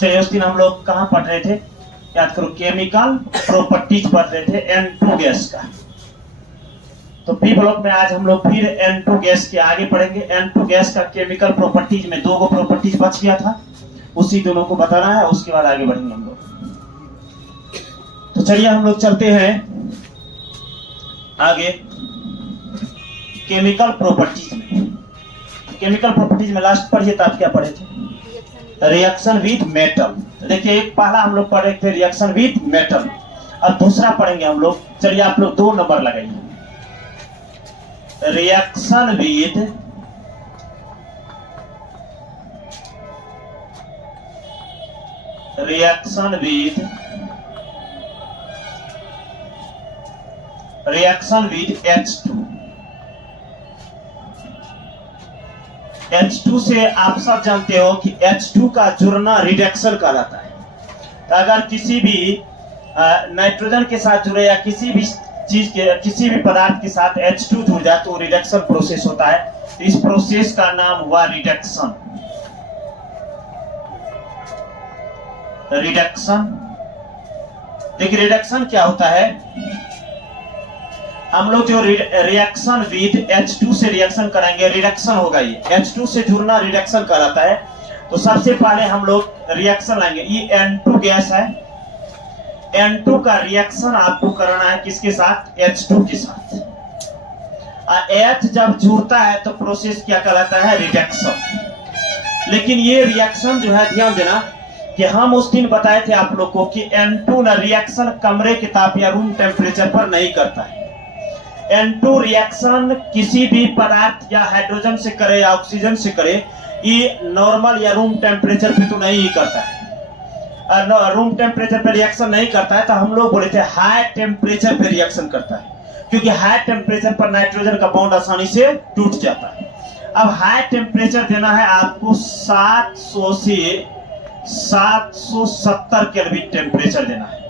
चलिए उस दिन हम लोग कहाँ पढ़ रहे थे, याद करो, केमिकल प्रॉपर्टीज पढ़ रहे थे N2 गैस का। तो बी ब्लॉक में आज हम लोग फिर N2 गैस के आगे पढ़ेंगे। N2 गैस का केमिकल प्रॉपर्टीज में दो प्रॉपर्टीज बच गया था, उसी दोनों को बताना है, उसके बाद आगे बढ़ेंगे हम लोग। तो चलिए हम लोग चलते हैं आगे केमिकल प्रॉपर्टीज में। केमिकल प्रॉपर्टीज में लास्ट पढ़िए तो आप क्या पढ़े थे, रिएक्शन विद मेटल। देखिए एक पहला हम लोग पढ़े थे रिएक्शन विद मेटल, अब दूसरा पढ़ेंगे हम लोग। चलिए आप लोग 2 नंबर लगाइए, रिएक्शन विद H2। H2 से आप सब जानते हो कि H2 का जुड़ना रिडक्शन कहलाता है। तो अगर किसी भी नाइट्रोजन के साथ जुड़े या किसी भी चीज के, किसी भी पदार्थ के साथ H2 जुड़ जाए तो रिडक्शन प्रोसेस होता है। तो इस प्रोसेस का नाम हुआ रिडक्शन। देखिए रिडक्शन क्या होता है, हम लोग जो रिएक्शन विद H2 से रिएक्शन करेंगे, रिडक्शन होगा। ये H2 से जुड़ना रिडक्शन कहलाता है। तो सबसे पहले हम लोग रिएक्शन लाएंगे, ये N2 गैस है, N2 का रिएक्शन आपको करना है किसके साथ, H2 के साथ। H जब जुड़ता है तो प्रोसेस क्या कहलाता है, रिडक्शन। लेकिन ये रिएक्शन जो है, ध्यान देना कि हम उस दिन बताए थे आप लोग को कि N2 ना रिएक्शन कमरे के ताप या रूम टेम्परेचर पर नहीं करता है। N2 रिएक्शन किसी भी पदार्थ या हाइड्रोजन से करे या ऑक्सीजन से करे, ये नॉर्मल या रूम टेम्परेचर पे तो नहीं ही करता है। रूम टेम्परेचर पे रिएक्शन नहीं करता है, तो हम लोग बोले थे हाई टेम्परेचर पे रिएक्शन करता है, क्योंकि हाई टेम्परेचर पर नाइट्रोजन का बॉन्ड आसानी से टूट जाता है। अब हाई टेम्परेचर देना है आपको 700 से 770 केल्विन टेम्परेचर देना है।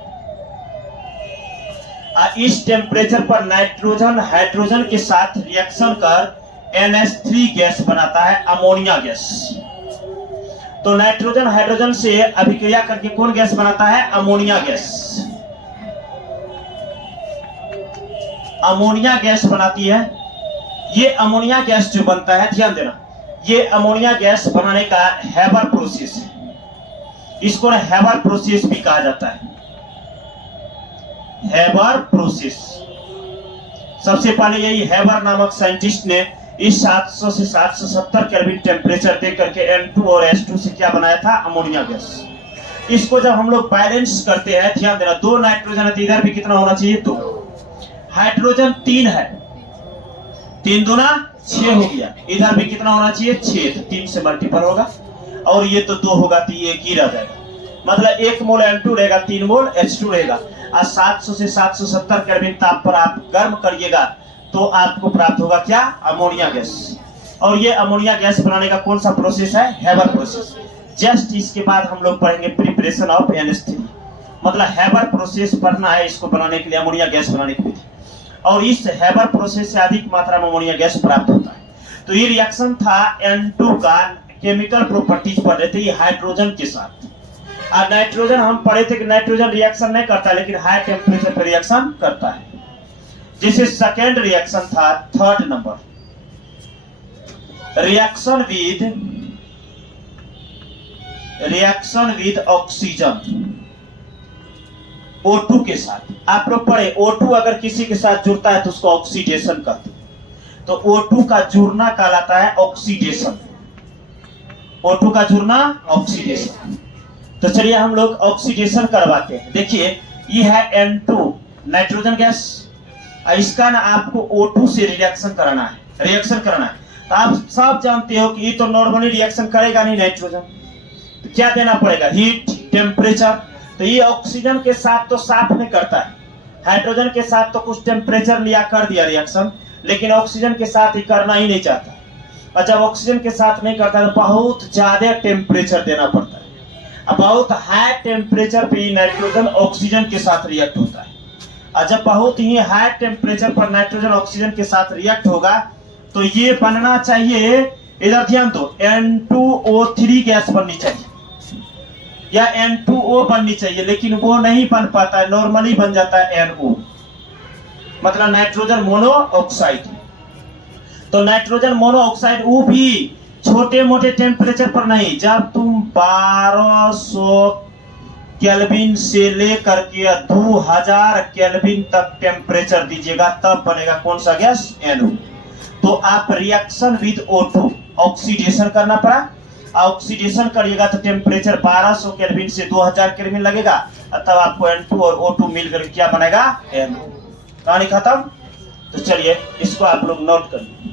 इस टेम्परेचर पर नाइट्रोजन हाइड्रोजन के साथ रिएक्शन कर NH3 गैस बनाता है, अमोनिया गैस। तो नाइट्रोजन हाइड्रोजन से अभिक्रिया करके कौन गैस बनाता है, अमोनिया गैस। अमोनिया गैस बनाती है। ये अमोनिया गैस जो बनता है, ध्यान देना, ये अमोनिया गैस बनाने का हेबर प्रोसेस है। इसको हेबर प्रोसेस भी कहा जाता है, हेबर प्रोसेस। सबसे पहले यही हेबर नामक साइंटिस्ट ने इस 700 से 770 केल्विन टेम्परेचर दे करके N2 और H2 से क्या बनाया था, अमोनिया गैस। इसको जब हम लोग बैलेंस करते हैं, ध्यान देना, 2 नाइट्रोजन है तो इधर भी कितना होना चाहिए, 2। हाइड्रोजन 3 है, 3 दूना 6 हो गया, इधर भी कितना होना चाहिए, 6। 3 से मल्टीपल होगा, और ये तो 2 होगा तो ये 1 ही रह जाएगा। मतलब 1 मोल N2 रहेगा, 3 मोल H2 रहेगा। और 700 से 770 केल्विन ताप पर आप गर्म करिएगा तो आपको प्राप्त होगा क्या, अमोनिया गैस। और ये अमोनिया गैस बनाने का कौन सा प्रोसेस है, हेबर प्रोसेस। जस्ट इसके बाद हम लोग पढ़ेंगे प्रिपरेशन ऑफ NH3। मतलब हेबर प्रोसेस पढ़ना है इसको बनाने के लिए, अमोनिया गैस बनाने के लिए। और इस हेबर प्रोसेस से अधिक मात्रा में अमोनिया गैस प्राप्त होता है। तो ये रिएक्शन था N2 का, केमिकल प्रॉपर्टीज पढ़ रहे थे, ये हाइड्रोजन के साथ। और नाइट्रोजन हम पढ़े थे कि नाइट्रोजन रिएक्शन नहीं करता, लेकिन हाई टेम्परेचर पर रिएक्शन करता है। जैसे सेकेंड रिएक्शन था, 3rd number, reaction with oxygen O2 के साथ। आप लोग पढ़े O2 अगर किसी के साथ जुड़ता है तो उसको ऑक्सीडेशन कहते हैं। तो O2 का जुड़ना कहलाता है ऑक्सीडेशन। O2 का जुड़ना ऑक्सीडेशन। तो चलिए हम लोग ऑक्सीडेशन करवाते हैं। देखिए ये है N2 नाइट्रोजन गैस, इसका ना आपको O2 से रिएक्शन कराना है, रिएक्शन करना है। तो आप सब जानते हो कि ये तो नॉर्मली रिएक्शन करेगा नहीं नाइट्रोजन, तो क्या देना पड़ेगा, हीट, टेम्परेचर। तो ये ऑक्सीजन के साथ तो साफ नहीं करता है, हाइड्रोजन के साथ तो कुछ टेम्परेचर लिया कर दिया रिएक्शन, लेकिन ऑक्सीजन के साथ ही करना ही नहीं चाहता। और जब ऑक्सीजन के साथ नहीं करता तो बहुत ज्यादा टेम्परेचर देना पड़ता है। अब बहुत हाई टेम्परेचर पे नाइट्रोजन ऑक्सीजन के साथ रिएक्ट होता है। और जब बहुत ही हाई टेम्परेचर पर नाइट्रोजन ऑक्सीजन के साथ रिएक्ट होगा तो ये बनना चाहिए, इधर ध्यान दो, N2O3 गैस बननी चाहिए। या N2O बननी चाहिए, लेकिन वो नहीं बन पाता है, नॉर्मली बन जाता है NO, मतलब नाइट्रोजन मोनोऑक्साइड। तो नाइट्रोजन मोनोऑक्साइड वो भी छोटे मोटे टेम्परेचर पर नहीं, जब तुम 1200 केल्विन से लेकर के 2000 केल्विन तक टेम्परेचर दीजिएगा तब बनेगा कौन सा गैस? NO। तो आप रिएक्शन विद O2 ऑक्सीडेशन करना पड़ा, ऑक्सीडेशन करिएगा तो टेम्परेचर 1200 केल्विन से 2000 केल्विन लगेगा, तब आपको N2 और O2 मिलकर क्या बनेगा? NO। कहानी खत्म। तो चलिए इसको आप लोग नोट करिए।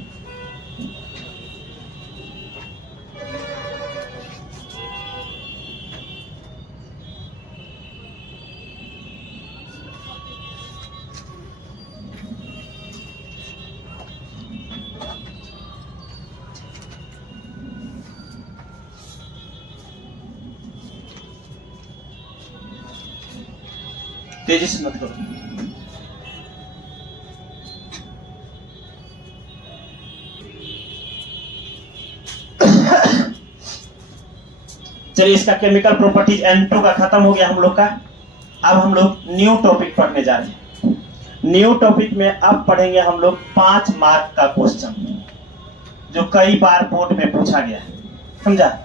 तेजी से मत करो। चलिए इसका केमिकल प्रॉपर्टीज N2 का खत्म हो गया हम लोग का। अब हम लोग न्यू टॉपिक पढ़ने जा रहे हैं। न्यू टॉपिक में अब पढ़ेंगे हम लोग 5 मार्क का क्वेश्चन, जो कई बार बोर्ड में पूछा गया है, समझा?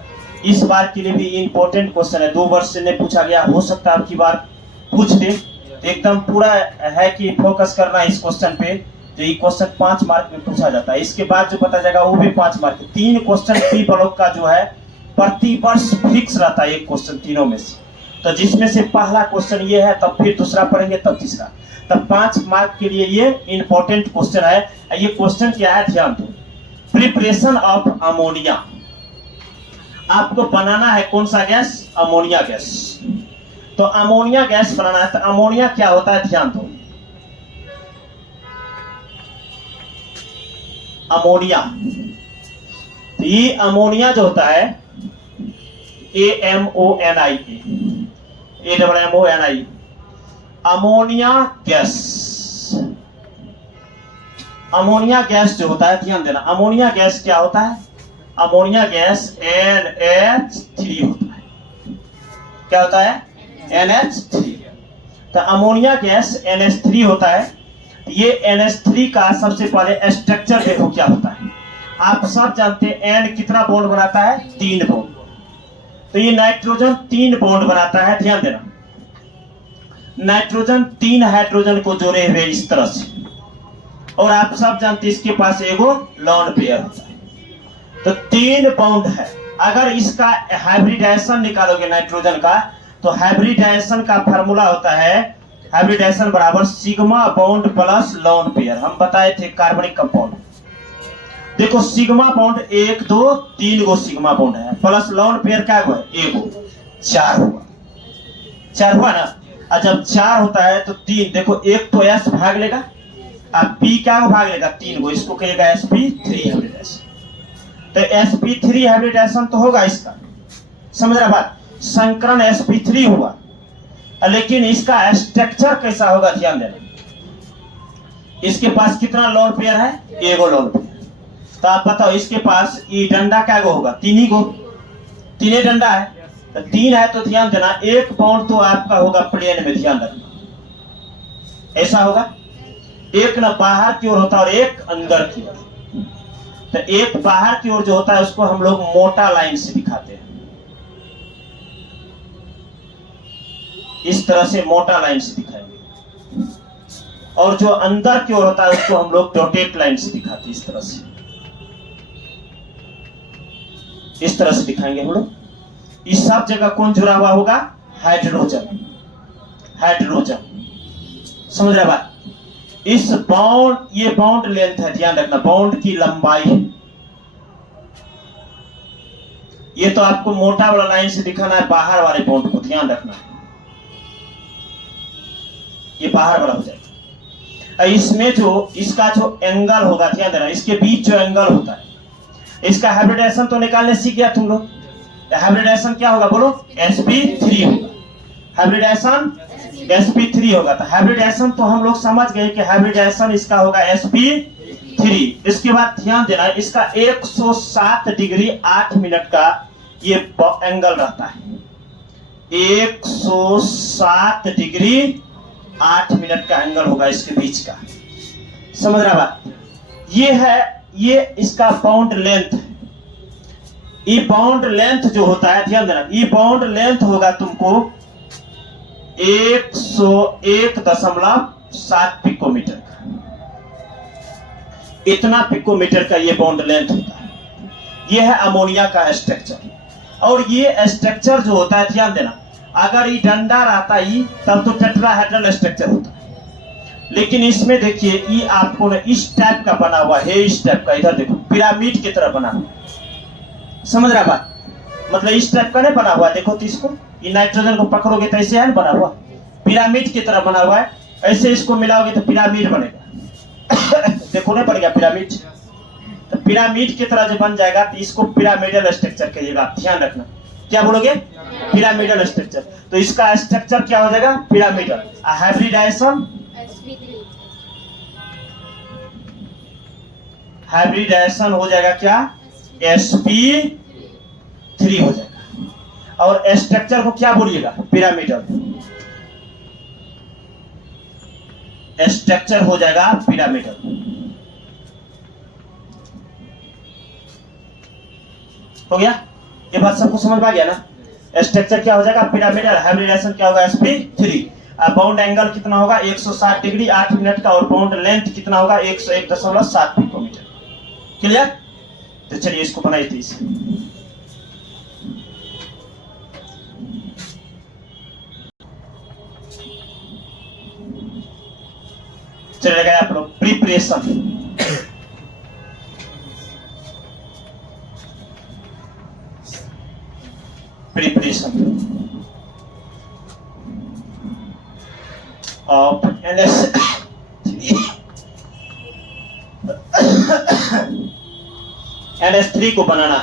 इस बार के लिए भी इंपॉर्टेंट क्वेश्चन है, 2 वर्ष से नहीं पूछा गया, हो सकता है अब की बार पूछ दे। एकदम पूरा है कि फोकस करना इस क्वेश्चन पे, जो ये क्वेश्चन 5 मार्क में पूछा जाता है। इसके बाद जो पता जाएगा वो भी 5 मार्क। 3 क्वेश्चन प्री ब्लॉक का जो है प्रति वर्ष फिक्स रहता है, एक क्वेश्चन तीनों में से। तो जिसमें से पहला क्वेश्चन ये है, तब फिर दूसरा पढ़ेंगे, तब तीसरा, तब 5 मार्क के लिए ये इंपॉर्टेंट क्वेश्चन है। ये क्वेश्चन क्या है, ध्यान दो। प्रिपरेशन ऑफ अमोनिया, आपको बनाना है कौन सा गैस? Ammonia gas. तो अमोनिया गैस बनाना है, तो अमोनिया क्या होता है, ध्यान दो। अमोनिया, तो ये अमोनिया जो होता है AMONIA, AMMONI, ammonia gas. Ammonia gas जो होता है, ध्यान देना, अमोनिया गैस क्या होता है? अमोनिया गैस NH3 होता है। क्या होता है? NH3। तो अमोनिया गैस NH3 होता है। ये NH3 का सबसे पहले स्ट्रक्चर देखो क्या होता है। आप सब जानते हैं N कितना बॉन्ड बनाता है? 3 बॉन्ड। तो ये नाइट्रोजन 3 बॉन्ड बनाता है, ध्यान देना। नाइट्रोजन 3 हाइड्रोजन को जोड़े हुए इस तरह से, और आप सब जानते हैं इसके पास एगो लॉन पेयर होता है। तो 3 बॉन्ड है। अगर इसका हाइब्रिडाइजेशन निकालोगे नाइट्रोजन का, तो हाइब्रिडाइजेशन का फार्मूला होता है, हाइब्रिडाइजेशन बराबर sigma bond plus lone pair. हम बताए थे कार्बनिक कंपाउंड। देखो सिग्मा बॉन्ड 1 2 3 गो सिग्मा बॉन्ड है, प्लस लॉन पेयर क्या हुआ? 1 गो, 4 हुआ। 4 हुआ ना। और जब 4 होता है तो 3, देखो 1 तो S भाग लेगा, अब P क्या भाग लेगा? 3 गो, इसको कहेगा sp3 हाइब्रिडाइजेशन। तो sp3 हाइब्रिडाइजेशन तो होगा इसका, समझ रहा बात? संकरण sp3 हुआ, लेकिन इसका स्ट्रक्चर कैसा होगा, ध्यान देना। इसके पास कितना लॉन पेयर है? 1 गो लॉन पेयर। तो आप बताओ इसके पास ये डंडा क्या गो होगा? 3 ही गो, 3 डंडा है। तो 3 है तो ध्यान देना, 1 बॉन्ड तो आपका होगा प्लेन में, ध्यान रखना, ऐसा होगा। 1 ना बाहर की ओर होता है और 1 अंदर की ओर। तो 1 बाहर की ओर जो होता है उसको हम लोग मोटा लाइन से दिखाते हैं, इस तरह से मोटा लाइन से दिखाएंगे। और जो अंदर की ओर होता है उसको हम लोग डॉटेड लाइन से दिखाते हैं, इस तरह से, इस तरह से दिखाएंगे हम लोग। इस सब जगह कौन जुड़ा हुआ होगा? हाइड्रोजन। हाइड्रोजन, समझ रहे बात? इस बॉन्ड, ये बॉन्ड लेंथ है, ध्यान रखना, बॉन्ड की लंबाई है। ये तो आपको मोटा वाला लाइन से दिखाना है बाहर वाले बॉन्ड को, ध्यान रखना है, ये बाहर वाला हो जाएगा। इसमें जो इसका जो एंगल होगा, ध्यान देना, इसके बीच जो एंगल होता है, इसका हाइब्रिडाइजेशन तो निकालने सीख गया तुम लोग। हाइब्रिडाइजेशन क्या होगा बोलो? sp3 होगा। हाइब्रिडाइजेशन sp3 होगा। तो हाइब्रिडाइजेशन तो हम लोग समझ गए कि हाइब्रिडाइजेशन इसका होगा sp3। इसके बाद ध्यान देना, इसका 107 डिग्री 8 मिनट का ये एंगल रहता है। 107 डिग्री 8 मिनट का एंगल होगा इसके बीच का। समझ रहा बात? ये है, ये इसका बाउंड लेंथ। ये बाउंड लेंथ जो होता है, ध्यान देना, ये बाउंड लेंथ होगा तुमको 101.7 पिकोमीटर का। इतना पिकोमीटर का ये बाउंड लेंथ होता है। ये है अमोनिया का स्ट्रक्चर। और ये स्ट्रक्चर जो होता है, ध्यान देना, अगर ये डंडा रहता ही तब तो टेट्राहेड्रल स्ट्रक्चर होता है। लेकिन इसमें देखिए, ये आपको ना इस टाइप का बना हुआ है, इस टाइप का, इधर देखो पिरामिड की तरह बना हुआ। समझ रहा बात? मतलब इस टाइप का नहीं बना हुआ, देखो तो इसको, ये नाइट्रोजन को पकड़ोगे तो ऐसे है ना बना हुआ, पिरामिड की तरह बना हुआ है। ऐसे इसको मिलाओगे तो पिरामिड बनेगा। देखो नहीं पड़ गया पिरामिड? तो पिरामिड की तरह जो बन जाएगा तो इसको पिरामिडल स्ट्रक्चर कहिएगा। ध्यान रखना, क्या बोलोगे? Pyramidal structure. तो इसका स्ट्रक्चर क्या हो जाएगा? पिरामिडल। हाइब्रिडाइजेशन, हाइब्रिडाइजेशन हो जाएगा क्या? sp3 हो जाएगा। और स्ट्रक्चर को क्या बोलिएगा? पिरामिडल। स्ट्रक्चर हो जाएगा पिरामिडल। हो गया? ये बात सबको समझ में आ गया ना? स्ट्रक्चर क्या हो जाएगा? पिरामिडल। हाइब्रिडाइजेशन क्या होगा? sp3। बाउंड एंगल कितना होगा? 107 डिग्री 8 मिनट का। और बाउंड लेंथ कितना होगा? 101.7 पिकोमीटर। क्लियर? तो चलिए इसको बनाइए। इसे चले गए आप लोग प्रिपरेशन। प्रिपरेशन ऑफ NH3 को बनाना।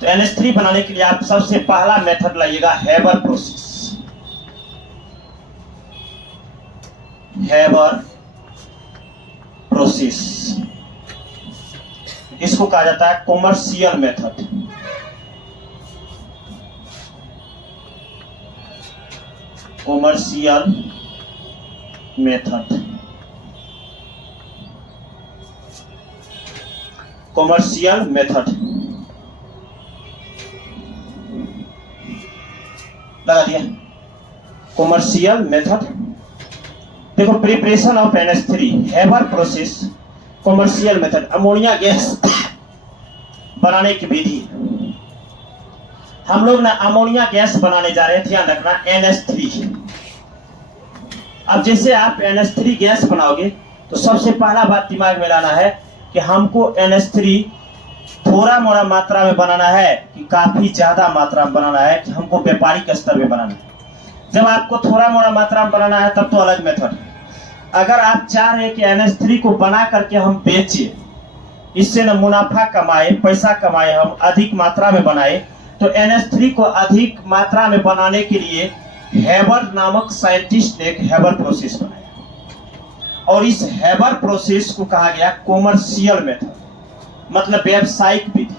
तो NH3 बनाने के लिए आप सबसे पहला मेथड लाइएगा हेबर प्रोसेस। हेबर प्रोसेस, इसको कहा जाता है commercial method. Commercial method, commercial method लगा दिया। कॉमर्शियल मेथड देखो, preparation of NH3, Haber process, commercial method. Ammonia gas बनाने की विधि। हम लोग ना अमोनिया गैस बनाने जा रहे हैं, ध्यान रखना, NH3। अब जैसे आप NH3 गैस बनाओगे तो सबसे पहला बात दिमाग में लाना है कि हमको NH3 थोड़ा मोड़ा मात्रा में बनाना है कि काफी ज्यादा मात्रा में बनाना है, कि हमको व्यापारिक स्तर में बनाना है। जब आपको थोड़ा मोड़ा मात्रा में बनाना है तब तो अलग मेथड। अगर आप चाह रहे हैं कि NH3 को बना करके हम बेचे, इससे न मुनाफा कमाए, पैसा कमाए, हम अधिक मात्रा में बनाए, तो NH3 को अधिक मात्रा में बनाने के लिए हेबर नामक साइंटिस्ट ने एक हेबर प्रोसेस बनाया। और इस हेबर प्रोसेस को कहा गया कॉमर्शियल मेथड, मतलब व्यावसायिक विधि।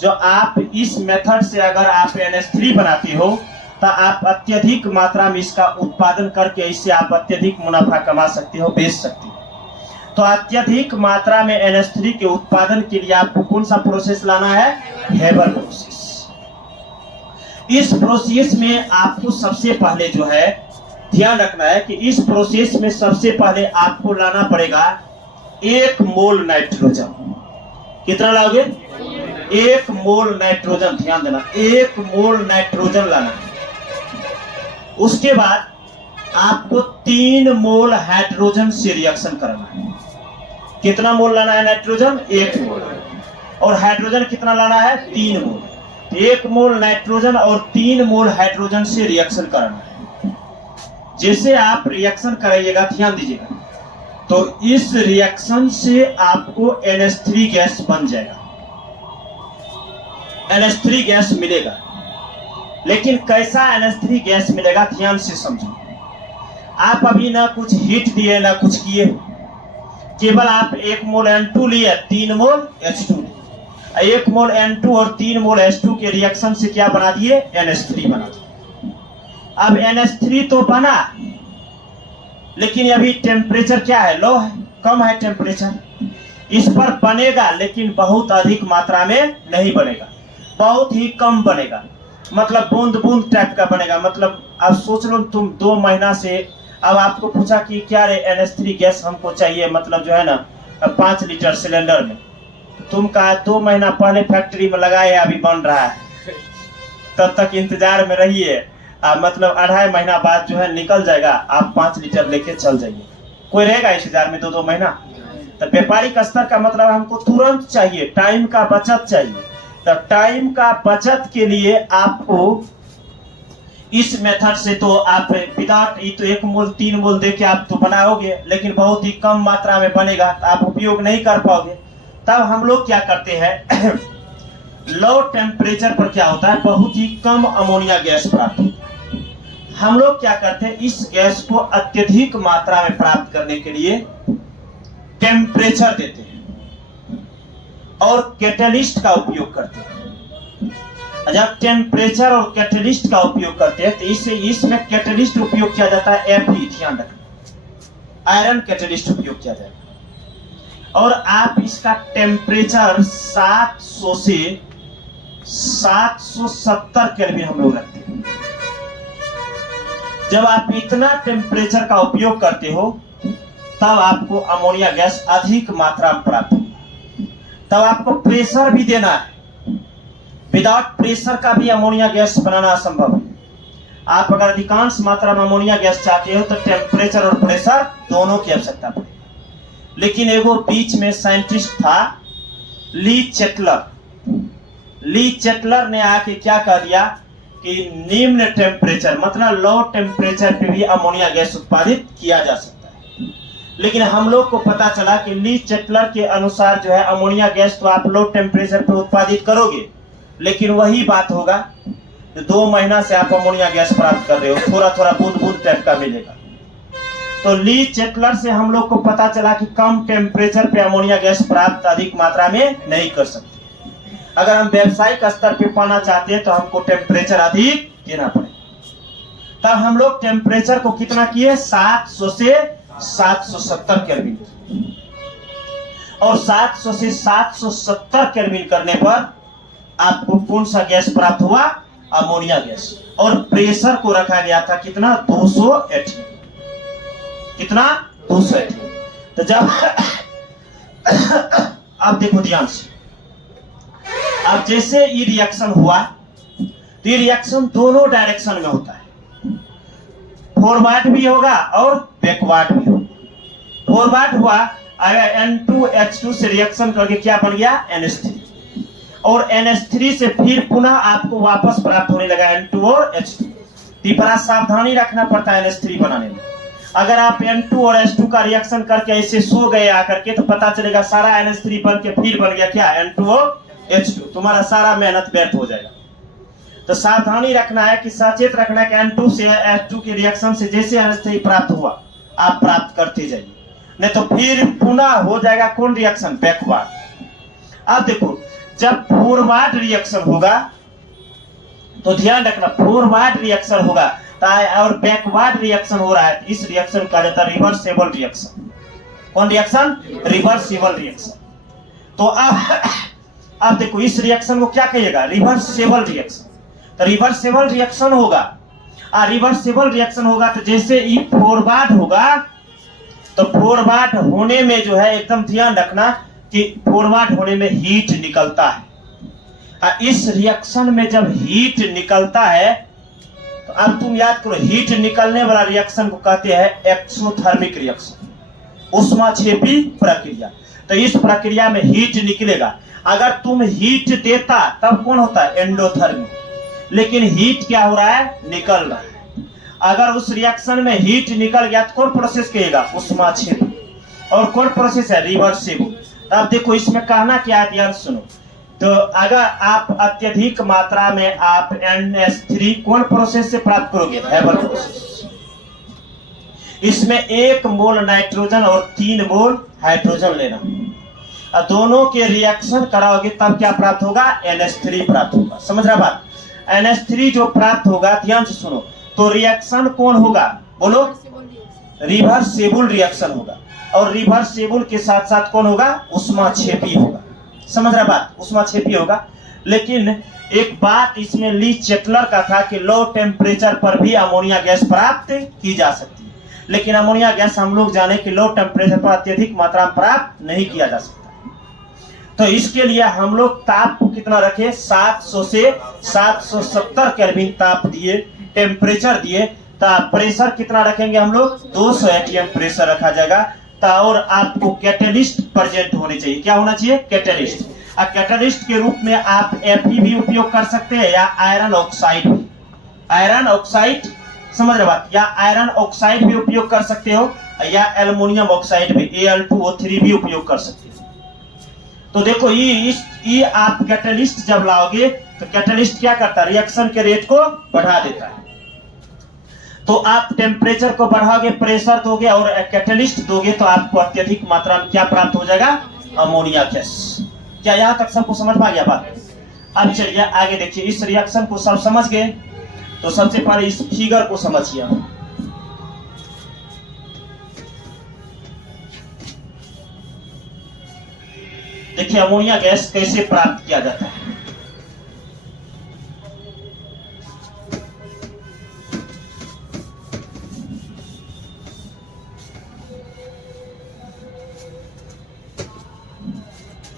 जो आप इस मेथड से अगर आप NH3 बनाते हो तो आप अत्यधिक मात्रा में इसका उत्पादन करके इससे आप अत्यधिक मुनाफा कमा सकते हो, बेच सकते हो। तो अत्यधिक मात्रा में NH3 के उत्पादन के लिए आपको कौन सा प्रोसेस लाना है? Haber process. इस प्रोसेस में आपको सबसे पहले जो है ध्यान रखना है कि इस प्रोसेस में सबसे पहले आपको लाना पड़ेगा 1 मोल नाइट्रोजन। कितना लाओगे? 1 मोल नाइट्रोजन। ध्यान देना, 1 मोल नाइट्रोजन लाना है। उसके बाद आपको 3 मोल हाइड्रोजन से रिएक्शन करना है। कितना मोल लाना है नाइट्रोजन? 1 मोल। और हाइड्रोजन कितना लाना है? 3 मोल। 1 मोल नाइट्रोजन और 3 मोल हाइड्रोजन से रिएक्शन करना है। जैसे आप रिएक्शन कराइएगा, ध्यान दीजिएगा, तो इस रिएक्शन से आपको NH3 गैस बन जाएगा, NH3 गैस मिलेगा। लेकिन कैसा NH3 गैस मिलेगा, ध्यान से समझो। आप अभी ना कुछ हीट दिए ना कुछ किए, केवल आप 1 मोल N2 लिए, 3 मोल H2 लिए। 1 मोल N2 और 3 मोल H2 के रिएक्शन से क्या बना दिए? NH3 बना दिए। अब NH3 तो बना, लेकिन अभी टेम्परेचर क्या है, लो है, कम है टेम्परेचर। इस पर बनेगा लेकिन बहुत अधिक मात्रा में नहीं बनेगा, बहुत ही कम बनेगा, मतलब बूंद बूंद टाइप का बनेगा। मतलब अब सोच लो तुम 2 महीना से, अब आपको पूछा कि क्या रे NH3 गैस हमको चाहिए, मतलब जो है ना 5 लीटर सिलेंडर में, तुम कहा 2 महीना पहले फैक्ट्री में लगाए, अभी बन रहा है, तब तक इंतजार में रहिए। मतलब 2.5 महीना बाद जो है निकल जाएगा, आप 5 लीटर लेके चल जाइए। कोई रहेगा इंतजार में 2 महीना? तो व्यापारिक स्तर का मतलब हमको तुरंत चाहिए, टाइम का बचत चाहिए। तो टाइम का बचत के लिए आपको इस मेथड से तो आप विदाउट, ये तो 1 मोल 3 मोल देके आप तो बनाओगे, लेकिन बहुत ही कम मात्रा में बनेगा, तो आप उपयोग नहीं कर पाओगे। तब हम लोग क्या करते हैं लो टेम्परेचर पर क्या होता है, बहुत ही कम अमोनिया गैस प्राप्त होता है। हम लोग क्या करते हैं, इस गैस को अत्यधिक मात्रा में प्राप्त करने के लिए टेम्परेचर देते हैं और कैटलिस्ट का उपयोग करते हैं। जब टेम्परेचर और कैटलिस्ट का उपयोग करते हैं तो इसमें कैटलिस्ट उपयोग किया जाता है Fe, ध्यान रखना, आयरन कैटलिस्ट उपयोग किया जाएगा। और आप इसका टेम्परेचर 700 से 770 केल्विन हम लोग रखते हैं। जब आप इतना टेम्परेचर का उपयोग करते हो तब आपको अमोनिया गैस अधिक मात्रा में प्राप्त होगी। तब आपको प्रेशर भी देना है, विदाउट प्रेशर का भी अमोनिया गैस बनाना असंभव है। आप अगर अधिकांश मात्रा में अमोनिया गैस चाहते हो तो टेम्परेचर और प्रेशर दोनों की आवश्यकता पड़ेगी। लेकिन एगो बीच में साइंटिस्ट था ली चेटलर ने आके क्या कह दिया कि निम्न टेम्परेचर मतलब लो टेम्परेचर पे भी अमोनिया गैस उत्पादित किया जा सकता है। लेकिन हम लोग को पता चला कि ली चेटलर के अनुसार जो है अमोनिया गैस तो आप लो टेम्परेचर पे उत्पादित करोगे, लेकिन वही बात होगा 2 महीना से आप अमोनिया गैस प्राप्त कर रहे हो, थोड़ा थोड़ा बूंद बूंद टाइप का मिलेगा। तो ली चेटलर से हम लोग को पता चला कि कम टेम्परेचर पे अमोनिया गैस प्राप्त अधिक मात्रा में नहीं कर सकते। अगर हम व्यावसायिक स्तर पे पाना चाहते हैं तो हमको टेम्परेचर अधिक देना पड़ेगा। तब हम लोग टेम्परेचर को कितना किए, 700 से 770 केल्विन, और 700 से 770 केल्विन करने पर आपको कौन सा गैस प्राप्त हुआ, अमोनिया गैस। और प्रेशर को रखा गया था कितना, 280, कितना 280। तो जब आप देखो ध्यान से, अब जैसे ये रिएक्शन हुआ तो ये रिएक्शन दोनों डायरेक्शन में होता है, फॉरवर्ड भी होगा और बैकवर्ड भी होगा। फॉरवर्ड हुआ, अगर N2H2 से रिएक्शन करके क्या बन गया, NH3, और NH3 से फिर पुनः आपको वापस प्राप्त होने लगा N2 और H2। तो बड़ा सावधानी रखना पड़ता है NH3 बनाने में। अगर आप N2 और H2 का रिएक्शन करके ऐसे सो गए आकर के तो पता चलेगा सारा NH3 बन के फिर बन गया क्या, N2 और H2, तुम्हारा सारा मेहनत व्यर्थ हो जाएगा। तो सावधानी रखना है कि सचेत रखना है कि N2 से H2 के रिएक्शन से जैसे NH3 प्राप्त हुआ आप प्राप्त करते जाइए, नहीं तो फिर पुनः हो जाएगा कौन रिएक्शन, बैकवर्ड। अब देखो जब फॉरवर्ड रिएक्शन होगा तो ध्यान रखना, फॉरवर्ड रिएक्शन होगा और बैकवर्ड रिएक्शन हो रहा है, इस रिएक्शन कहा जाता है रिवर्सेबल रिएक्शन। कौन रिएक्शन, रिवर्सेबल रिएक्शन। तो अब देखो इस रिएक्शन को क्या कहिएगा, रिवर्सेबल रिएक्शन। तो रिवर्सेबल रिएक्शन होगा, रिवर्सेबल रिएक्शन होगा तो जैसे ये फॉरवर्ड होगा तो फॉरवर्ड होने में जो है एकदम ध्यान रखना कि फॉरवर्ड होने में हीट निकलता है। इस रिएक्शन में जब हीट निकलता है तो अब तुम याद करो, हीट निकलने वाला रिएक्शन को कहते हैं एक्सोथर्मिक रिएक्शन, ऊष्माक्षेपी प्रक्रिया। तो इस प्रक्रिया में हीट निकलेगा। अगर तुम हीट देता तब कौन होता है, एंडोथर्मिक, लेकिन हीट क्या हो रहा है, निकल रहा है। अगर उस रिएक्शन में हीट निकल गया तो कौन प्रोसेस कहेगा, ऊष्माक्षेपी, और कौन प्रोसेस है, रिवर्सिबल। अब देखो इसमें कहना क्या है, ध्यान सुनो। तो अगर आप अत्यधिक मात्रा में आप NH3 कौन प्रोसेस से प्राप्त करोगे, हेबर प्रोसेस। इसमें 1 मोल नाइट्रोजन और 3 मोल हाइड्रोजन लेना, और दोनों के रिएक्शन कराओगे तब क्या प्राप्त होगा, NH3 प्राप्त होगा। समझ रहा बात, NH3 जो प्राप्त होगा, ध्यान से सुनो, तो रिएक्शन कौन होगा, बोलो, रिवर्सिबल रिएक्शन होगा। और रिवर्सिबल के साथ साथ कौन होगा, ऊष्माक्षेपी होगा। समझ रहा बात, ऊष्माक्षेपी होगा। लेकिन एक बात इसमें ली चेटलर का था कि लो टेम्परेचर पर भी अमोनिया गैस प्राप्त की जा सकती है, लेकिन अमोनिया गैस हम लोग जाने कि लो टेम्परेचर पर अत्यधिक मात्रा में प्राप्त नहीं किया जा सकता। तो इसके लिए हम लोग ताप को कितना रखे, 700 से 770 केल्विन ताप दिए, टेम्परेचर दिए। प्रेशर कितना रखेंगे हम लोग, 200 एटीएम प्रेशर रखा जाएगा। और आपको कैटलिस्ट प्रेजेंट होने चाहिए। क्या होना चाहिए, कैटलिस्ट। कैटलिस्ट के रूप में आप Fe भी उपयोग कर सकते हैं या आयरन ऑक्साइड भी, आयरन ऑक्साइड, समझ रहे बात, या आयरन ऑक्साइड भी उपयोग कर सकते हो या एल्युमिनियम ऑक्साइड भी, Al2O3 भी उपयोग कर सकते हो। तो देखो ये आप कैटलिस्ट जब लाओगे तो कैटलिस्ट क्या करता है, रिएक्शन के रेट को बढ़ा देता है। तो आप टेम्परेचर को बढ़ाओगे, प्रेशर दोगे और कैटलिस्ट दोगे तो आपको अत्यधिक मात्रा में क्या प्राप्त हो जाएगा, अमोनिया गैस। क्या यहां तक सबको समझ में आ गया बात? अब चलिए आगे देखिए। इस रिएक्शन को सब समझ गए तो सबसे पहले इस फिगर को समझिए। देखिए अमोनिया गैस कैसे प्राप्त किया जाता है।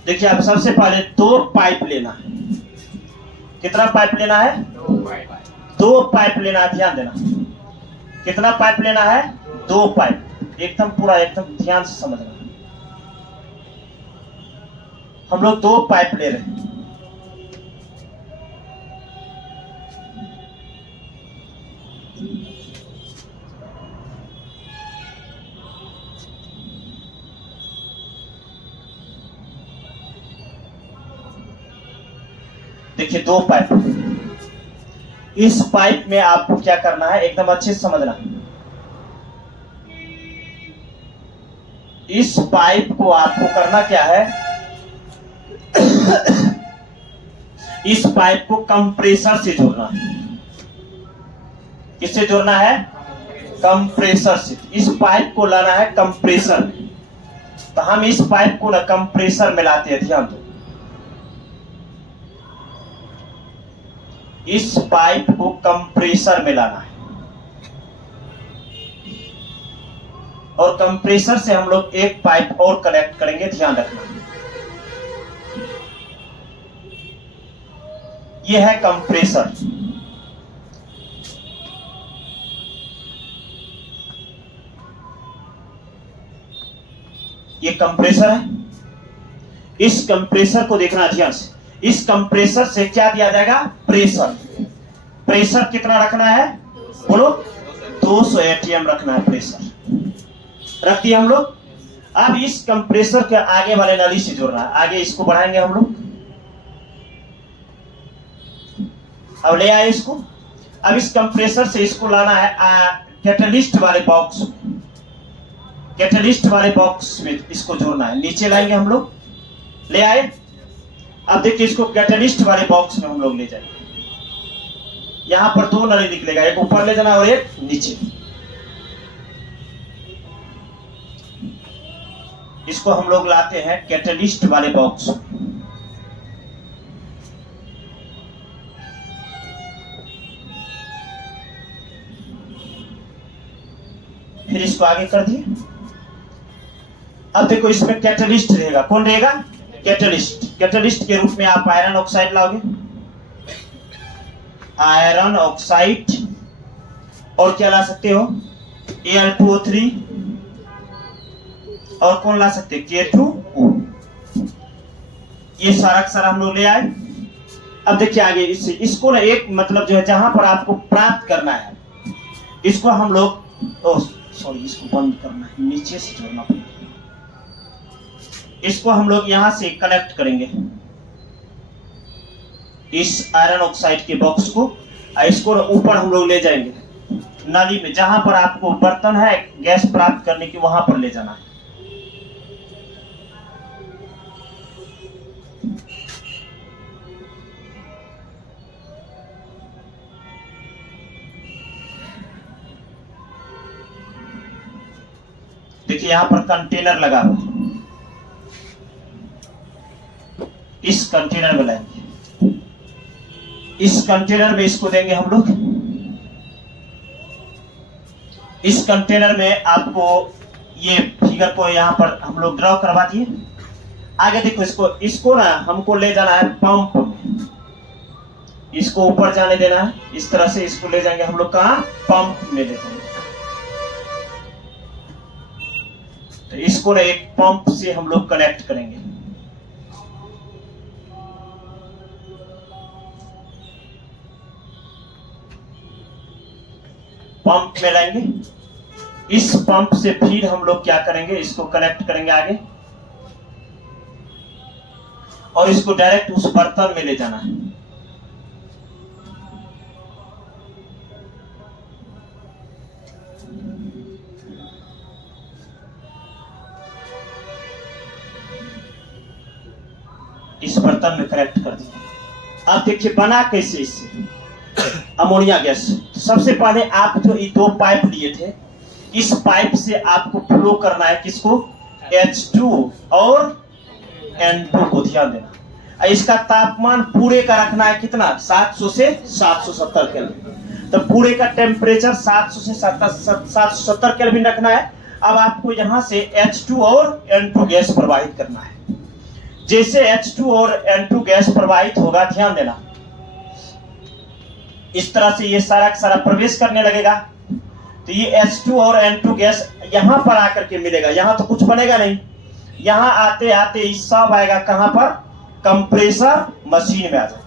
देखिए आप सबसे पहले 2 पाइप लेना है। कितना पाइप लेना है, 2 पाइप लेना है। ध्यान देना, कितना पाइप लेना है, 2 पाइप। एकदम पूरा एकदम ध्यान से समझना। हम लोग 2 पाइप ले रहे हैं। देखिए 2 पाइप। इस पाइप में आपको क्या करना है, एकदम अच्छे से समझना। इस पाइप को आपको करना क्या है, इस पाइप को कंप्रेसर से जोड़ना है। किससे जोड़ना है, कंप्रेसर से। इस पाइप को लाना है कंप्रेसर में। तो हम इस पाइप को ना कंप्रेसर में लाते हैं। ध्यान दो, इस पाइप को कंप्रेसर में लाना है और कंप्रेसर से हम लोग एक पाइप और कनेक्ट करेंगे। ध्यान रखना, यह है कंप्रेसर। ये कंप्रेसर है। इस कंप्रेसर को देखना ध्यान से। इस कंप्रेसर से क्या दिया जाएगा, प्रेशर। प्रेशर कितना रखना है, बोलो, 200 एटीएम रखना है प्रेशर। रख दिया हम लोग। अब इस कंप्रेसर के आगे वाले नली से जोड़ना है। आगे इसको बढ़ाएंगे हम लोग। अब ले आए इसको। अब इस कंप्रेसर से इसको लाना है कैटलिस्ट वाले बॉक्स में। कैटलिस्ट वाले बॉक्स में इसको जोड़ना है। नीचे लाएंगे हम लोग, ले आए। अब देखिए इसको कैटलिस्ट वाले बॉक्स में हम लोग ले जाएंगे। यहां पर 2 नली निकलेगा, एक ऊपर ले जाना और एक नीचे। इसको हम लोग लाते हैं कैटलिस्ट वाले बॉक्स। फिर इसको आगे कर दिए। अब देखो इसमें कैटलिस्ट रहेगा। कौन रहेगा, कैटलिस्ट। कैटलिस्ट के रूप में आप आयरन ऑक्साइड लाओगे, आयरन ऑक्साइड। और क्या ला सकते हो, Al2O3। और कौन ला सकते, K2O। ये सारा हम लोग ले आए। अब देखिए आगे इसको ना एक मतलब जो है जहां पर आपको प्राप्त करना है, इसको हम लोग सॉरी इसको बंद करना है, नीचे से जोड़ना पड़ेगा। इसको हम लोग यहां से कनेक्ट करेंगे इस आयरन ऑक्साइड के बॉक्स को। इसको ऊपर हम लोग ले जाएंगे नली में, जहां पर आपको बर्तन है गैस प्राप्त करने की, वहां पर ले जाना है। देखिए यहाँ पर कंटेनर लगा हुआ, इस कंटेनर में लाएंगे, इस कंटेनर में इसको देंगे हम लोग। इस कंटेनर में आपको ये फिगर को यहाँ पर हम लोग ड्रॉ करवा दिए। आगे देखो, इसको ना हमको ले जाना है पंप में, इसको ऊपर जाने देना है। इस तरह से इसको ले जाएंगे हम लोग कहाँ, पंप में ले जाएंगे। तो इसको ना एक पंप से हम लोग कनेक्ट करेंगे। पंप में लाएंगे, इस पंप से फिर हम लोग क्या करेंगे, इसको कनेक्ट करेंगे आगे, और इसको डायरेक्ट उस बर्तन में ले जाना है। इस बर्तन में कनेक्ट कर दिया। अब देखिए बना कैसे इससे अमोनिया गैस। तो सबसे पहले आप जो ये 2 पाइप लिए थे, इस पाइप से आपको फ्लो करना है किसको, H2 और N2 को। ध्यान देना, इसका तापमान पूरे का रखना है कितना, 700 से 770 केल्विन। तो पूरे का टेम्परेचर 700 से 770 केल्विन रखना है। अब आपको यहां से H2 और N2 गैस प्रवाहित करना है। जैसे H2 और N2 गैस प्रवाहित होगा, ध्यान देना, इस तरह से ये सारा सारा प्रवेश करने लगेगा। तो ये H2 और N2 गैस यहां पर आकर के मिलेगा। यहां तो कुछ बनेगा नहीं, यहां आते आते ये सब आएगा कहां पर, कंप्रेसर मशीन में आ जाएगा।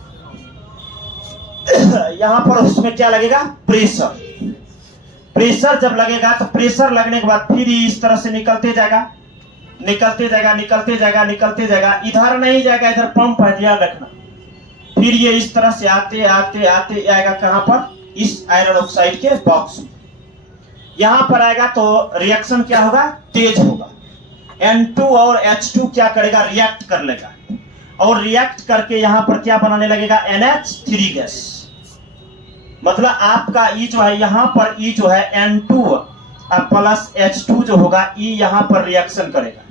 यहां पर उसमें क्या लगेगा, प्रेशर। प्रेशर जब लगेगा तो प्रेशर लगने के बाद फिर इस तरह से निकलते जाएगा, निकलते जाएगा, निकलते जाएगा, निकलते जाएगा। इधर नहीं जाएगा, इधर पंप है, ध्यान रखना। फिर ये इस तरह से आते आते आते आएगा कहां पर, इस आयरन ऑक्साइड के बॉक्स में। यहां पर आएगा तो रिएक्शन क्या होगा, तेज होगा। N2 और H2 क्या करेगा, रिएक्ट कर लेगा, और रिएक्ट करके यहां पर क्या बनाने लगेगा, NH3 गैस। मतलब आपका ई जो है, यहां पर ई जो है N2 प्लस H2 जो होगा, ई यहां पर रिएक्शन करेगा।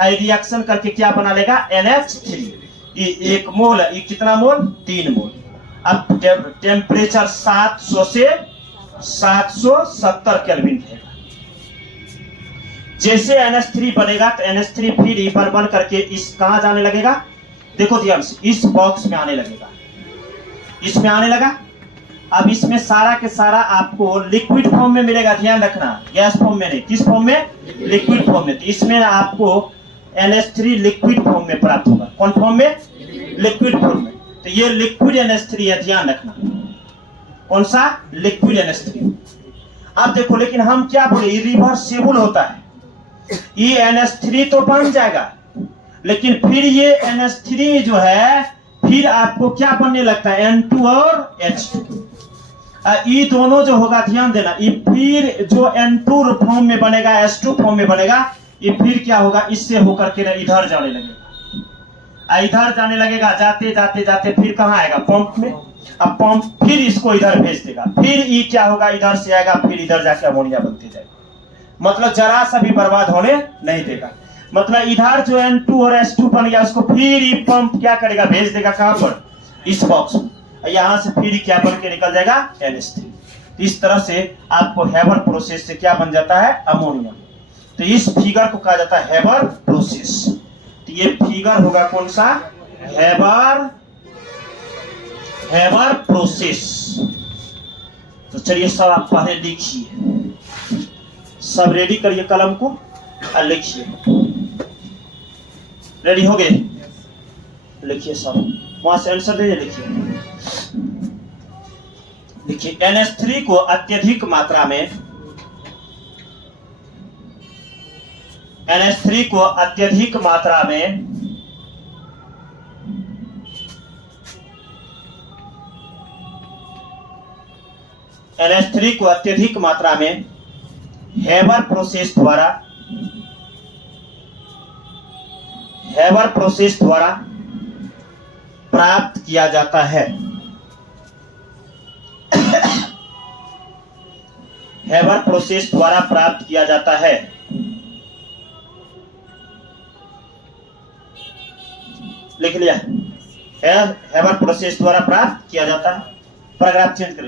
रिएक्शन करके क्या बना लेगा, NH3। ये 1 मोल, ये कितना मोल, 3 मोल। अब टेम्परेचर 700 से 770 केल्विन रहेगा। जैसे NH3 बनेगा तो NH3 फिर एक बार बन करके इस कहां जाने लगेगा, देखो ध्यान से, इस बॉक्स में आने लगेगा, इसमें आने लगा। अब इसमें सारा के सारा आपको लिक्विड फॉर्म में मिलेगा, ध्यान रखना, गैस फॉर्म में नहीं। किस फॉर्म में, लिक्विड फॉर्म में। तो इसमें आपको NH3 लिक्विड फॉर्म में प्राप्त होगा। कौन फॉर्म में, लिक्विड फॉर्म में। तो ये लिक्विड NH3 है, ध्यान रखना, कौन सा, लिक्विड NH3। अब देखो, लेकिन हम क्या बोले, ये रिवर्सिबल होता है। ये NH3 तो बन जाएगा, लेकिन फिर ये NH3 जो है फिर आपको क्या बनने लगता है, N2 और H2। ये दोनों जो होगा, ध्यान देना, ये फिर जो N2 फॉर्म में बनेगा, H2 फॉर्म में बनेगा, ये फिर क्या होगा, इससे होकर के ना इधर जाने लगेगा। इधर जाने लगेगा, जाते जाते जाते फिर कहां आएगा, पंप में। अब पंप फिर इसको इधर भेज देगा, फिर ये क्या होगा, इधर से आएगा, फिर इधर जाके अमोनिया बनते जाएगा। मतलब जरा सा भी बर्बाद होने नहीं देगा। मतलब इधर जो N2 और H2 बन गया, उसको फिर ये पंप क्या करेगा, भेज देगा कहां पर, इस बॉक्स में। यहां से फिर क्या बन के निकल जाएगा, NH3। तो इस तरह से आपको हेबर प्रोसेस से क्या बन जाता है, अमोनिया। तो इस फिगर को कहा जाता है हेबर प्रोसेस। तो ये फिगर होगा कौन सा, हेबर प्रोसेस। तो चलिए सब आप पहले लिखिए, सब रेडी करिए कलम को और लिखिए। रेडी हो गए, लिखिए सब, वहां से आंसर दीजिए, लिखिए। देखिए NH3 को अत्यधिक मात्रा में, NH3 को अत्यधिक मात्रा में NH3 को अत्यधिक मात्रा में हेबर प्रोसेस द्वारा प्राप्त किया जाता है। हेबर प्रोसेस द्वारा प्राप्त किया जाता है। हैबर प्रोसेस द्वारा प्राप्त किया जाता है। पैराग्राफ चेंज कर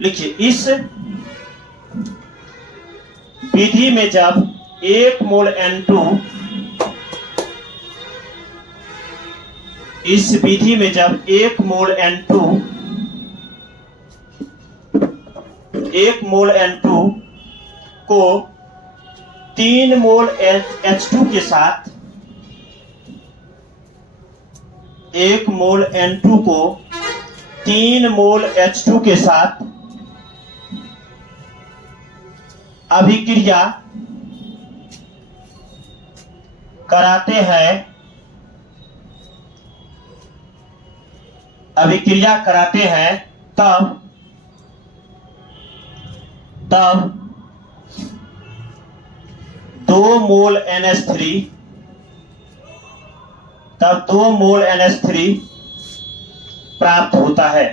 लिखिए, इस विधि में जब 1 मोल N2 इस विधि में जब 1 मोल N2 को 3 मोल H2 के साथ 1 मोल N2 को 3 मोल H2 के साथ अभिक्रिया कराते हैं, तब 2 मोल NH3 प्राप्त होता है।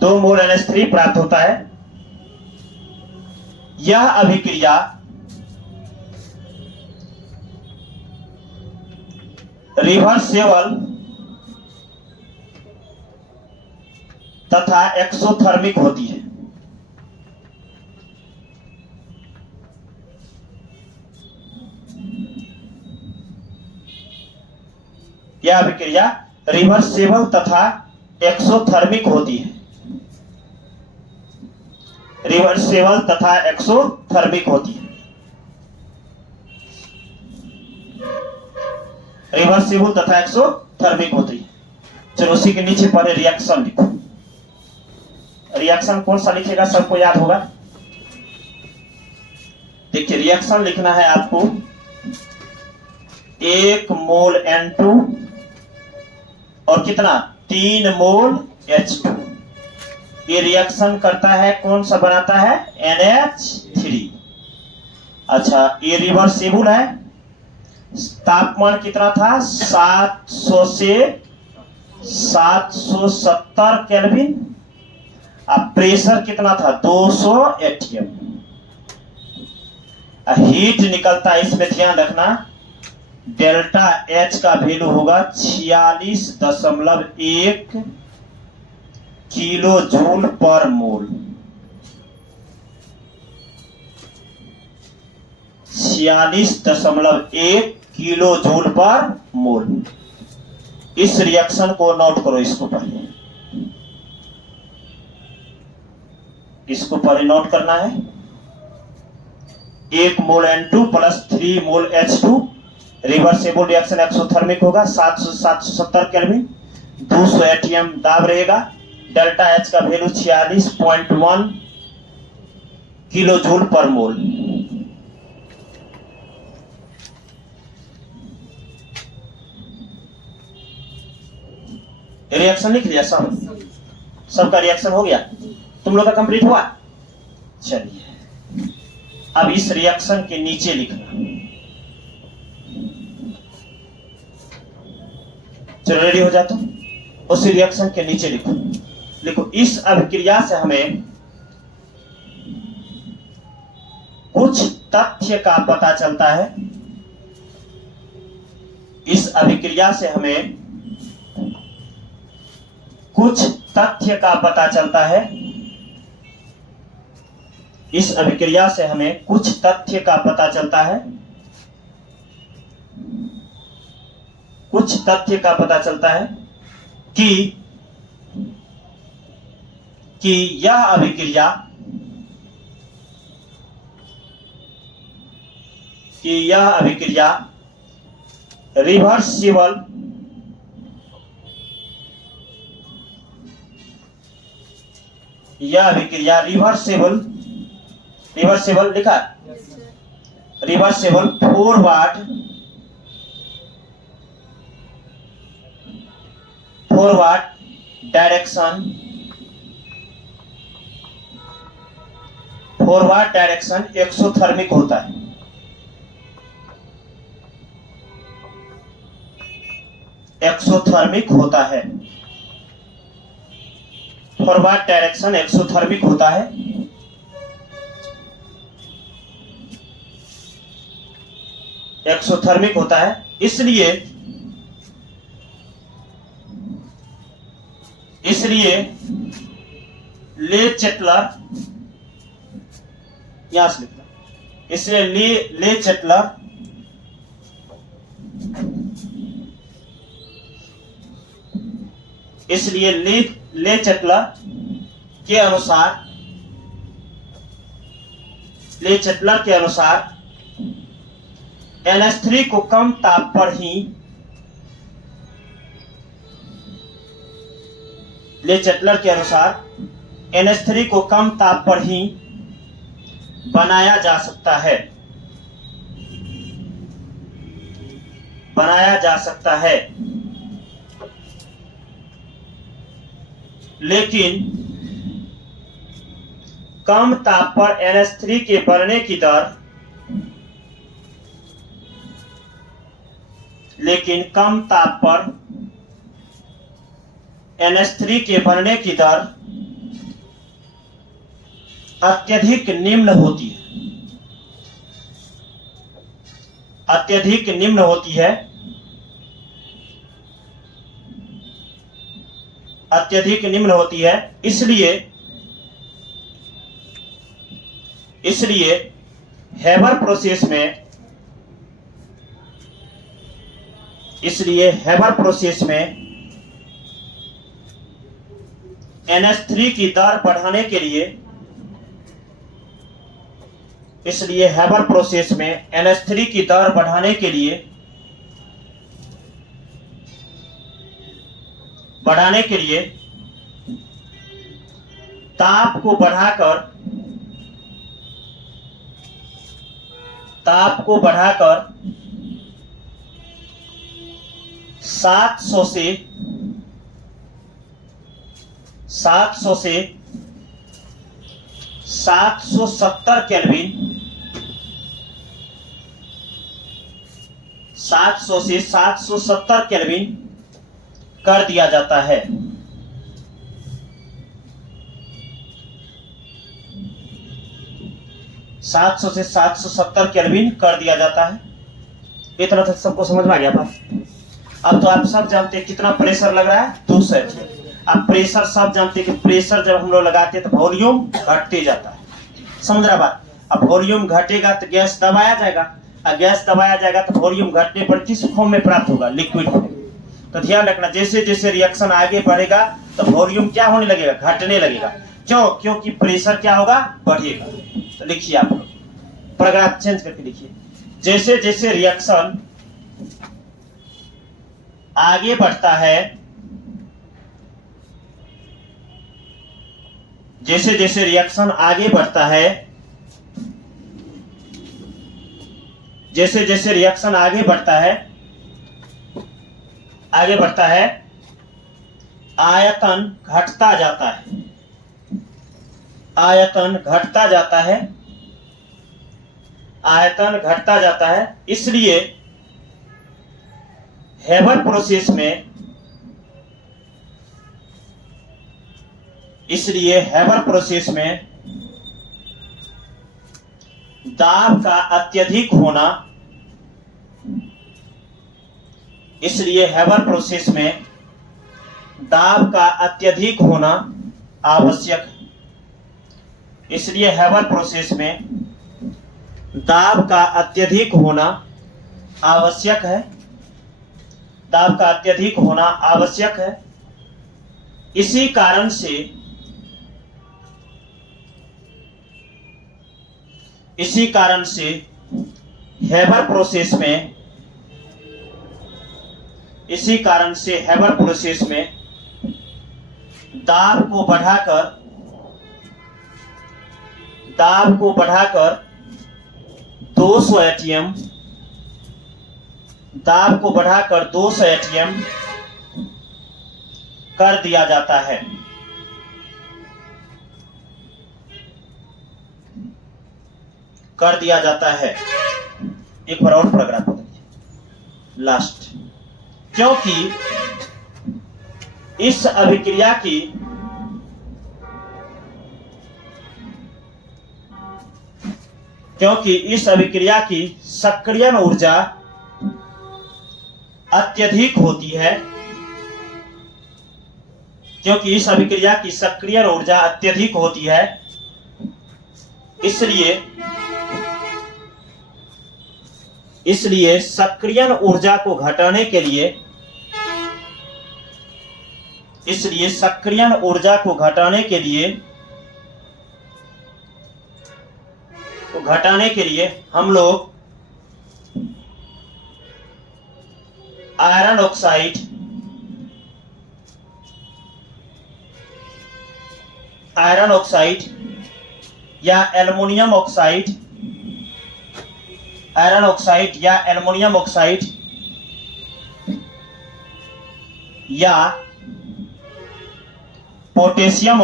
2 मोल NH3 प्राप्त होता है। यह अभिक्रिया रिवर्सेबल तथा एक्सोथर्मिक होती है। यह अभिक्रिया रिवर्सेबल तथा एक्सोथर्मिक होती है। रिवर्सेबल तथा एक्सोथर्मिक होती है। रिवर्सेबल तथा एक्सोथर्मिक होती है। चलो उसी के नीचे पहले रिएक्शन लिखो। रिएक्शन कौन सा लिखेगा सबको याद होगा। देखिए रिएक्शन लिखना है आपको 1 मोल N2 और कितना 3 मोल H2। ये रिएक्शन करता है, कौन सा बनाता है NH3। अच्छा ये रिवर्सेबल है। तापमान कितना था 700 से 770 केल्विन। अब प्रेशर कितना था 200 ATM। हीट निकलता है, इसमें ध्यान रखना डेल्टा H का वैल्यू होगा 46.1 किलो जूल पर मोल। 46.1 किलो जूल पर मोल। इस रिएक्शन को नोट करो, इसको पहले नोट करना है। 1 मोल N2 प्लस 3 मोल H2 रिवर्सेबल रिएक्शन एक्सोथर्मिक होगा। 770 केल्विन, 200 ATM दाब रहेगा। डेल्टा H का वैल्यू 46.1 किलो जूल पर मोल। रिएक्शन लिख लिया सबका रिएक्शन हो गया। तुम लोग का कंप्लीट हुआ। चलिए अब इस रिएक्शन के नीचे लिखना। चलो रेडी हो जाता। उस रिएक्शन के नीचे लिखो इस अभिक्रिया से हमें कुछ तथ्य का पता चलता है। इस अभिक्रिया से हमें कुछ तथ्य का पता चलता है। इस अभिक्रिया से हमें कुछ तथ्य का पता चलता है। कुछ तथ्य का पता चलता है कि यह अभिक्रिया रिवर्सिबल रिवर्सेबल लिखा रिवर्सेबल फॉरवर्ड डायरेक्शन एक्सोथर्मिक होता है। फॉरवर्ड डायरेक्शन एक्सोथर्मिक होता है। एक्सोथर्मिक होता है। इसलिए ले चेटलर, यहां से लिखना, इसलिए ले चेटलर इसलिए ले चेटलर के अनुसार NH3 को कम ताप पर ही ले चेटलर के अनुसार NH3 को कम ताप पर ही बनाया जा सकता है, लेकिन कम ताप पर NH3 के बनने की दर NH3 के बनने की दर अत्यधिक निम्न होती है। इसलिए हैबर प्रोसेस में NH3 की दर बढ़ाने के लिए ताप को बढ़ाकर 700 से 770 केल्विन 700 से 770 केल्विन कर दिया जाता है। 700 से 770 केल्विन कर दिया जाता है। इतना तक सबको समझ में आ गया बात। अब तो आप सब जानते हैं कितना प्रेशर लग रहा है, 200 atm। अब प्रेशर सब जानते हैं कि प्रेशर जब हम लोग लगाते हैं तो वॉल्यूम घटते जाता है, समझ रहा बात। अब वॉल्यूम घटेगा तो गैस दबाया जाएगा, और गैस दबाया जाएगा तो वॉल्यूम घटने पर किस फॉर्म में प्राप्त होगा, लिक्विड फॉर्म। तो ध्यान रखना, जैसे जैसे रिएक्शन आगे बढ़ेगा तो वॉल्यूम क्या होने लगेगा, घटने लगेगा। क्यों? क्योंकि प्रेशर क्या होगा, बढ़ेगा। तो लिखिए आप लोग, पैराग्राफ चेंज करके लिखिए। जैसे जैसे रिएक्शन आगे बढ़ता है, जैसे जैसे रिएक्शन आगे बढ़ता है, जैसे जैसे रिएक्शन आगे बढ़ता है, आयतन घटता जाता है, आयतन घटता जाता है। इसलिए हैबर प्रोसेस में दाब का अत्यधिक होना, इसलिए हैबर प्रोसेस में दाब का अत्यधिक होना आवश्यक है। इसलिए हैबर प्रोसेस में दाब का अत्यधिक होना आवश्यक है, दाब का अत्यधिक होना आवश्यक है। इसी कारण से हैबर प्रोसेस में दाब को बढ़ाकर 200 atm, दाब को बढ़ाकर 200 atm कर दिया जाता है। एक बार और पैराग्राफ बताइए लास्ट। क्योंकि इस अभिक्रिया की क्योंकि इस अभिक्रिया की सक्रियण ऊर्जा अत्यधिक होती है, क्योंकि इस अभिक्रिया की सक्रियण ऊर्जा अत्यधिक होती है, इसलिए सक्रियण ऊर्जा को घटाने के लिए हम लोग आयरन ऑक्साइड या एल्युमिनियम ऑक्साइड या पोटेशियम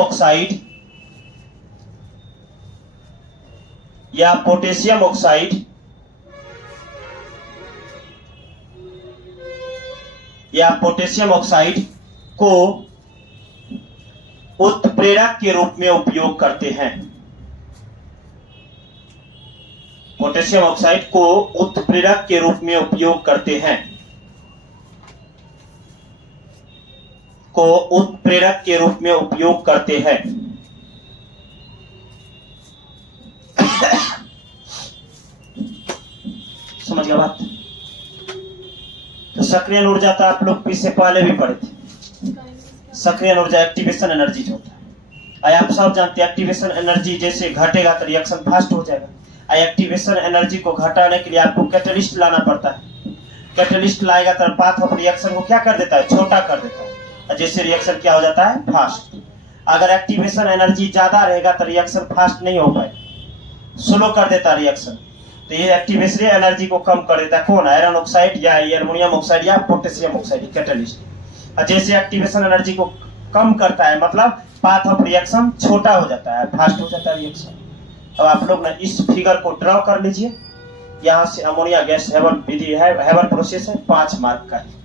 ऑक्साइड को उत्प्रेरक के रूप में उपयोग करते हैं। पोटेशियम ऑक्साइड को उत्प्रेरक के रूप में उपयोग करते हैं। समझ गया बात? तो सक्रियण ऊर्जा तो आप लोग इससे पहले भी पढ़े थे। सक्रियण ऊर्जा एक्टिवेशन एनर्जी जो होता है, आप सब जानते हैं एक्टिवेशन एनर्जी जैसे घटेगा तो रिएक्शन फास्ट हो जाएगा। एक्टिवेशन एनर्जी को घटाने के लिए आपको कैटलिस्ट लाना पड़ता है। कैटलिस्ट लाएगा तो पाथ ऑफ रिएक्शन को क्या कर देता है? छोटा कर देता है, जैसे रिएक्शन क्या हो जाता है? फास्ट। अगर एक्टिवेशन एनर्जी ज्यादा रहेगा तो रिएक्शन फास्ट नहीं हो पाए, स्लो कर देता रिएक्शन। तो ये एक्टिवेशन एनर्जी को कम कर देता है कौन? आयरन ऑक्साइड या एल्युमिनियम ऑक्साइड या पोटेशियम ऑक्साइड कैटलिस्ट। जैसे एक्टिवेशन एनर्जी को कम करता है मतलब पाथ ऑफ रिएक्शन छोटा हो जाता है, फास्ट हो जाता है रिएक्शन। अब आप लोग ना इस फिगर को ड्रॉ कर लीजिए। यहाँ से अमोनिया गैस हेबर विधि है, हेबर प्रोसेस है, 5 मार्क का है।